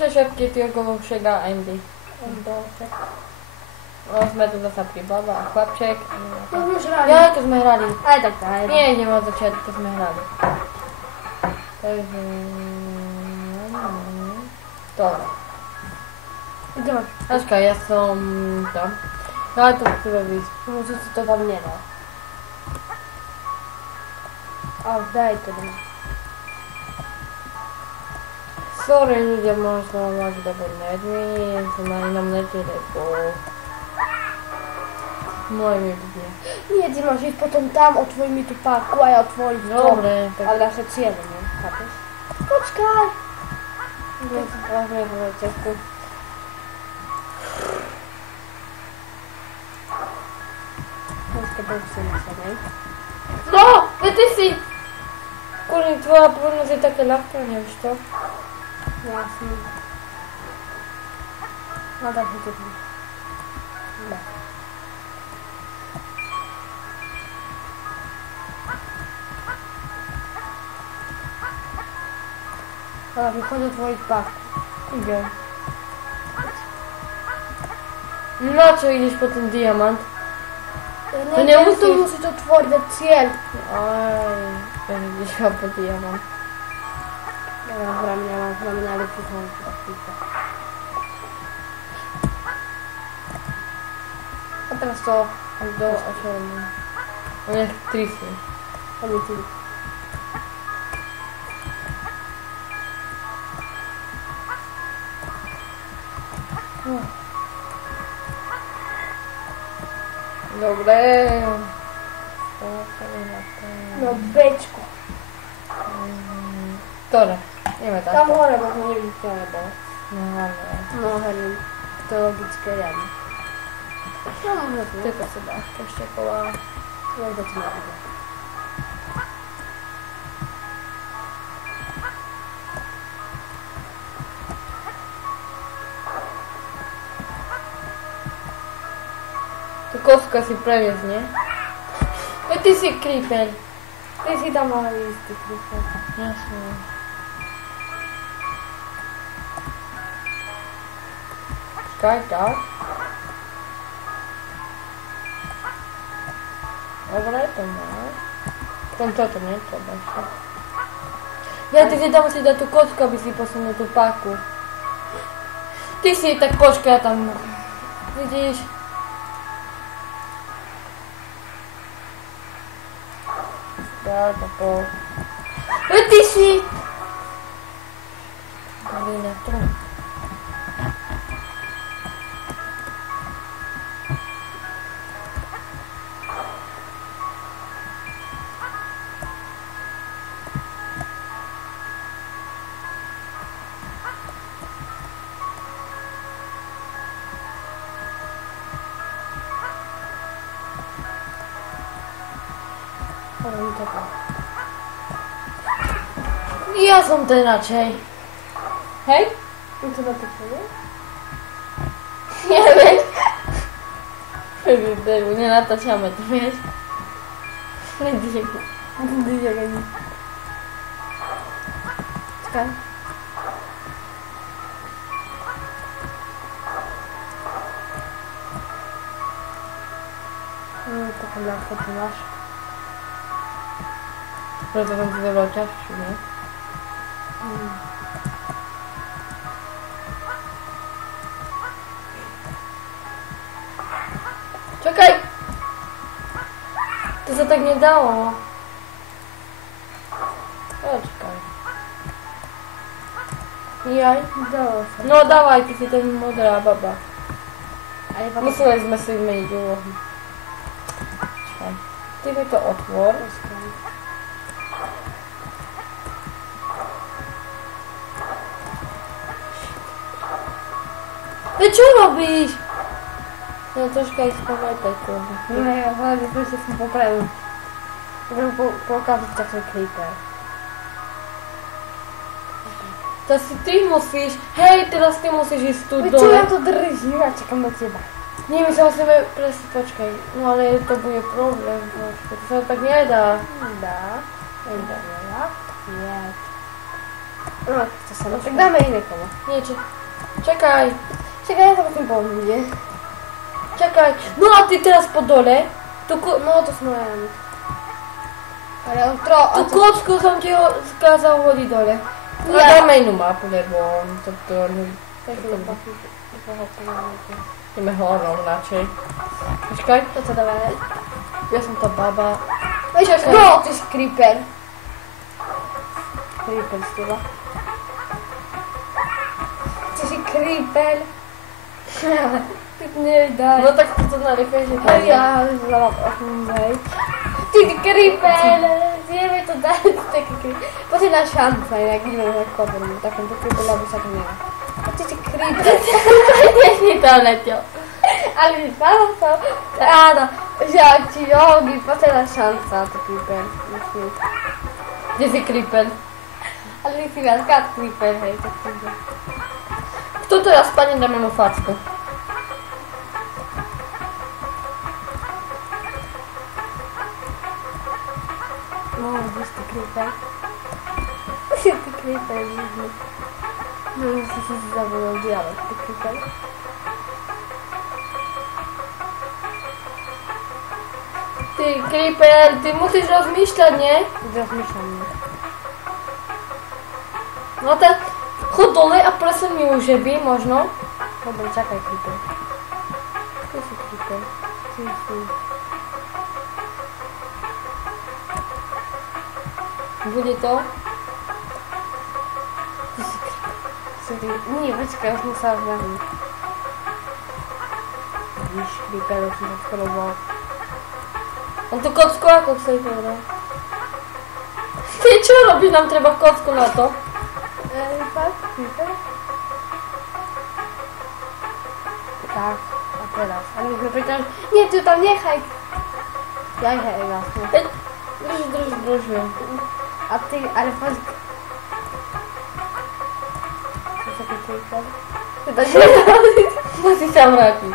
Prečo všetky tie všega Andy? No sme tu zasa pri baba a chlapček. To už hrali. Ja, to sme hrali. Aj tak daj. Nie, ideme od začiatku, to sme hrali. Takže... Dobre. Ideme. Počkaj, ja som tam. Ja to chcem výsť. Môže si to tam nedá. Ale daj to doma. Sorry ľudia, možno máš dobrý net, my som na inom nete, lebo... Môj mi bude. Nie, ty máš ísť potom tam, otvoj mi tú páku a ja otvorím to. Dobre, tak... Ale naše cieľe, nie? Chápeš? Počkaj! Dobre, cestu. Počkaj, pousíme sa, nie? No, ty si! Kurni, tvoja plnosť je také ľahká, nevíš to? Jasne. No tak si to tu. No. Ale vychodzi otvoriť páku. Idę. Na co idziesz po ten diamant? To musisz otworzyć cieľ. Aj, ja idziesz po diamant. Dobra, mamy najlepszy pomysł. A teraz to Do osiągnięcia. On jest trifny. pamiętaj. Dobre. No byczku. Dobra, nie ma tak. Tam chore, bo to nie widziałem, bo... No, No, Helen, to logiczne jamy. No, może tu. tylko sobie jeszcze koła. Jak to ci nie widzę. To kostka si previesť, nie? Ty si creeper. Ty si tam mala listy, krypel. Jasne. Czekaj, tak. Dobre, to máš. Toto nie treba ešte. Ja, ty si tam musíš dať tú kocku, aby si posunul tú páku. Ty si tak počkaj, ja tam... Vidíš? Ja, to po... Ty si! Galina, tu. Ale mi to tak. Ja som ten raczej. Hej? I to na to nie? Nie wiem. Nie nataczamy, to wiesz? Czekaj. Taką lampę tu masz. Że to będzie dobrał czas, czy nie? Czekaj! To się tak nie dało. Poczekaj. Jaj? Dało się. No dawaj, ty się ten modra baba. A ja Musimy zmysłymy i było. Czekaj. Ty mi to otwór. Ty co robisz? No troszkę jest pamiętaj, kurde. Nie, ja wolę, że się z tym poprawił. Żeby pokazać taki creeper. Teraz ty musisz, hej, teraz ty musisz iść tu Wy do... co ja to drży? Ja czekam na ciebie. Nie wiem, co musimy presję, poczekaj. No ale to będzie problem, poczekaj, to się tak nie da. Da. Nie da. Nie. No, to samo. Tak damy inne koło. Nie, czekaj. Czekaj, ja to potem powiem, nie? Czekaj. No a ty teraz po dole. To No, to smałem. Ale on to kocku sam cię skazał chodzi dole. No Ja. damy inną mapę, bo to nie... Nie me chorą raczej. Czekaj. To co dawaj? Ja som ta baba. Weź się, no, to jest creeper. Creeper chyba. To jest creeper. Nie daj. No tak to na refresie No ja załapam. Ty creeper. Wiemy to dać taki creeper. Potem na szansę, jak nie wiem jak koper. Taką to creeperowi się nie ma. A ty creeper. Nie to letio. Ale nie znam to. A no, wziąłem ci nogi, potem na szansa to creeper. Gdzie jest creeper? Ale nie wiem, kat creeper, hej, to creeper. Kto teraz panie na moją facku? No, jest to creeper. Jest to creeper, widzę. No, już się zawołał dialog, to creeper. Ty creeper, ty musisz rozmyślać, nie? Rozmyślam. No tak, chodź dole, a proszę mi u siebie, można? Dobra, czekaj creeper. To jest creeper. To jest... Będzie to? Nie, poczekaj, już nie sam znam. Widzisz, creeper już nie odkolował. On to kocku, a kocku sobie dobra. Ty co robi nam trzeba kocku na to? Tak, creeper? Tak, a teraz. Ale już powiedziałem, nie, ty tam nie haj. Ja hej, jasne. Druż. A ty, ale patrz... Co za creeper? Ty to nie Musi sam rakić.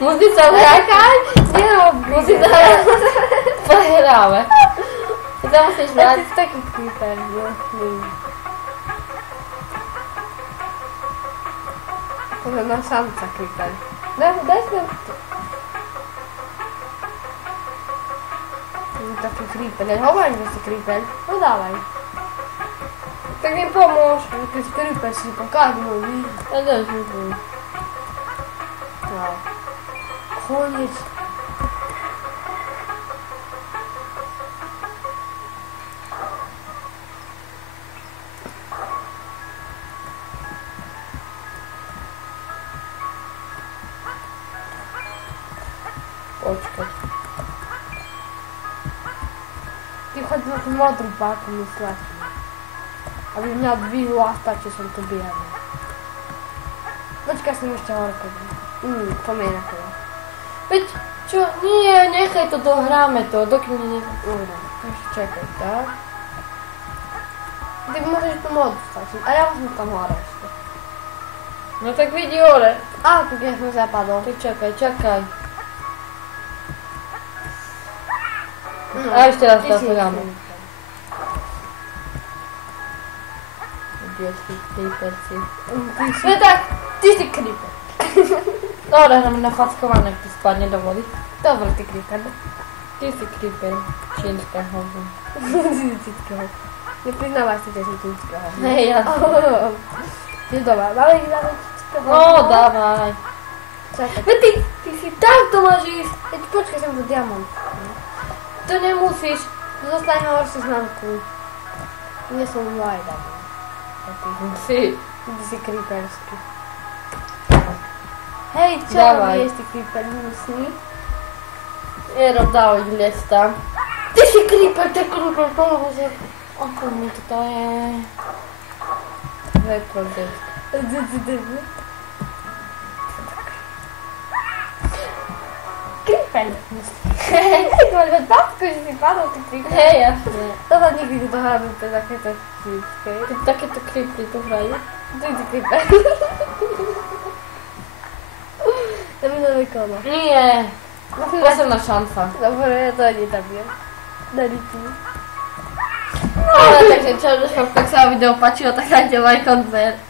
Musi sam rakić. nie rob, Musi sam Pojechałem. I tam musisz to brać. jest taki creeper, nie? To na samca creeper. Daj nam to. Taki creeper, nie chowaj mi się creeper. No dawaj. Tak mi pomóż. Jakiś creeper się pokaże, mówi. Ja też nie wiem. No. Koniec. Poczekaj. Ty chodź na tym modru paku, nie straci. Aby miał dwie łasta, czy są to białe. Poczekaj, jestem jeszcze orkę. Pamiętam chyba. Być, niechaj to dogramy to, doki mnie nie uda. Już czekaj, tak? Ty możesz tu modu stracić, a ja wezmę tam resztę. No tak widzi ole. A, tu jest mi zapadło. Ty czekaj. No, A już teraz jest zaczynamy. jeden. Idiotki, creepercy. No tak, ty jesteś creeper. Dobra, nam nafackowane, jak tu spadnie do wody. Dobra, ty creeper. Ty jesteś creeper. Ciężka chodzą. Nie przyznałaś się, że jesteś ciężko. Hej, ja... No dobra, dalej. No, dawaj. Czekaj. Ty si tak to masz iść. Ja ci poczekaj, jestem do diamant. To nie musisz. Zostańmy orsy znamku. Nie są łajda. Ty. Ty creeperski. Hej, co Dawaj. jest ty creeper? Musni? Nie rozdałeś lista. Ty si creeper, ty creeper, pomóż. O kurde, to jest... Reprodykt. Creeper. Hej, to może babko się wypadło, ty creeper. Hej, jasne. To za nigdy nie dochamy te takie te creeper. Ty takie to creepy tu grają. Ty creeper. To mi nowy kono. Nie. Proszę na szansa. Dobra, ja to nie dabię. Na liczy. Ale takže čo, že sa tak sa video páčilo, tak dajte like, odber.